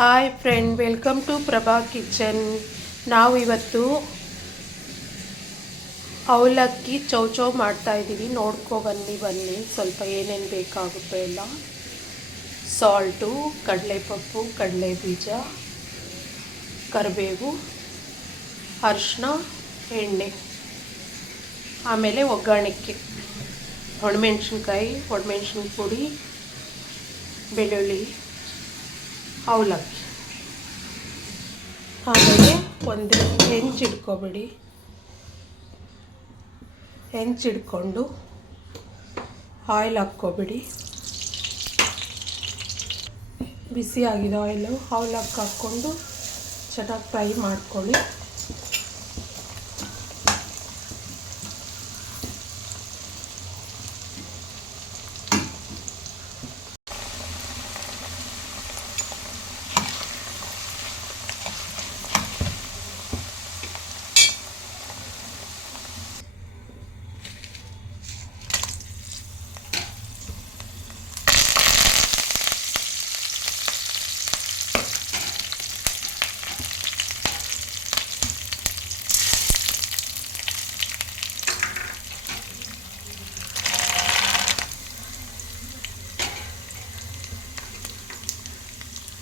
Hi friend, welcome to Prabha kitchen. ನಾವು ಇವತ್ತು ಅವಲಕ್ಕಿ ಚೌಚೌ ಮಾಡ್ತಾಯಿದ್ದೀವಿ. ಬನ್ನಿ ಸ್ವಲ್ಪ ಏನೇನು ಬೇಕಾಗುತ್ತೆ ಎಲ್ಲ. ಸಾಲ್ಟು, ಕಡಲೆಪಪ್ಪು, ಕಡಲೆ ಬೀಜ, ಕರಿಬೇವು, ಅರಿಶಿನ, ಎಣ್ಣೆ, ಆಮೇಲೆ ಒಗ್ಗರಣೆಗೆ ಒಣಮೆಣ್ಸಿನ ಪುಡಿ, ಬೆಳ್ಳುಳ್ಳಿ, ಅವಲಕ್ಕಿ. ಆಮೇಲೆ ಒಂದು ಹೆಂಚಿಡ್ಕೊಂಡು ಆಯಿಲ್ ಹಾಕ್ಕೊಬಿಡಿ. ಬಿಸಿ ಆಗಿದೆ ಆಯಿಲು. ಅವಲಕ್ಕಿ ಹಾಕ್ಕೊಂಡು ಚೆನ್ನಾಗಿ ಫ್ರೈ ಮಾಡ್ಕೊಳ್ಳಿ.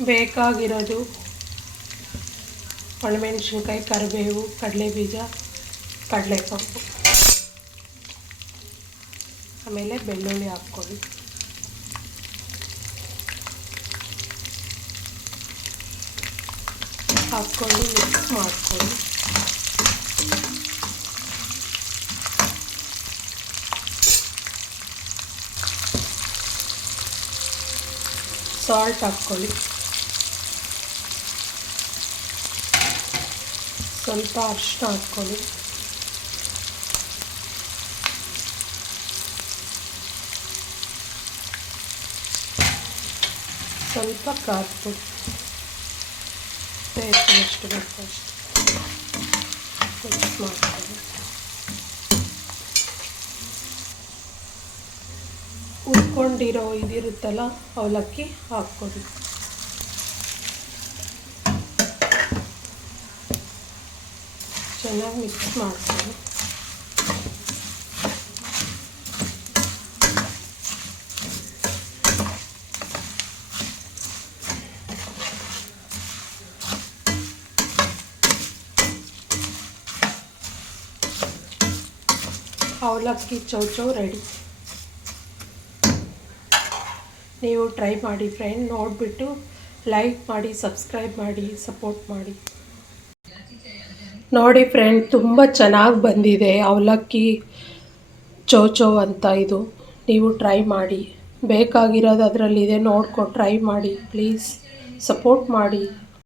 ಬೇಕಾಗಿರೋದು ಒಣಮೆಣಸಿನ್ಕಾಯಿ, ಕರಿಬೇವು, ಕಡಲೆಬೀಜ, ಕಡಲೆಪಪ್ಪು, ಆಮೇಲೆ ಬೆಳ್ಳುಳ್ಳಿ ಹಾಕ್ಕೊಳ್ಳಿ. ಹಾಕ್ಕೊಂಡು ಮಿಕ್ಸ್ ಮಾಡ್ಕೊಳ್ಳಿ. ಸಾಲ್ಟ್ ಹಾಕ್ಕೊಳ್ಳಿ. ಸ್ವಲ್ಪ ಅರಿಶಿನ ಹಾಕ್ಕೊಳ್ಳಿ. ಸ್ವಲ್ಪ ಖಾರದ ಪುಡಿ ಎಷ್ಟು ಬೇಕು ಅಷ್ಟು ಮಿಕ್ಸ್ ಮಾಡ್ಕೊಳ್ಳಿ. ಹುರ್ಕೊಂಡಿರೋ ಇದಿರುತ್ತಲ್ಲ ಅವಲಕ್ಕಿ ಹಾಕ್ಕೊಳ್ಳಿ. ಚೆನ್ನಾಗಿ ಮಿಕ್ಸ್ ಮಾಡ್ಕೊಳ್ಳಿ. ಅವಲಕ್ಕಿ ಚೌಚೌ ರೆಡಿ. ನೀವು ಟ್ರೈ ಮಾಡಿ ಫ್ರೆಂಡ್. ನೋಡಿಬಿಟ್ಟು ಲೈಕ್ ಮಾಡಿ, ಸಬ್ಸ್ಕ್ರೈಬ್ ಮಾಡಿ, ಸಪೋರ್ಟ್ ಮಾಡಿ. ನೋಡಿ ಫ್ರೆಂಡ್, ತುಂಬ ಚೆನ್ನಾಗಿ ಬಂದಿದೆ ಅವಲಕ್ಕಿ ಚೌಚೌ ಅಂತ. ಇದು ನೀವು ಟ್ರೈ ಮಾಡಿ. ಬೇಕಾಗಿರೋದು ಅದರಲ್ಲಿದೆ, ನೋಡ್ಕೊಂಡು ಟ್ರೈ ಮಾಡಿ ಪ್ಲೀಸ್. ಸಪೋರ್ಟ್ ಮಾಡಿ.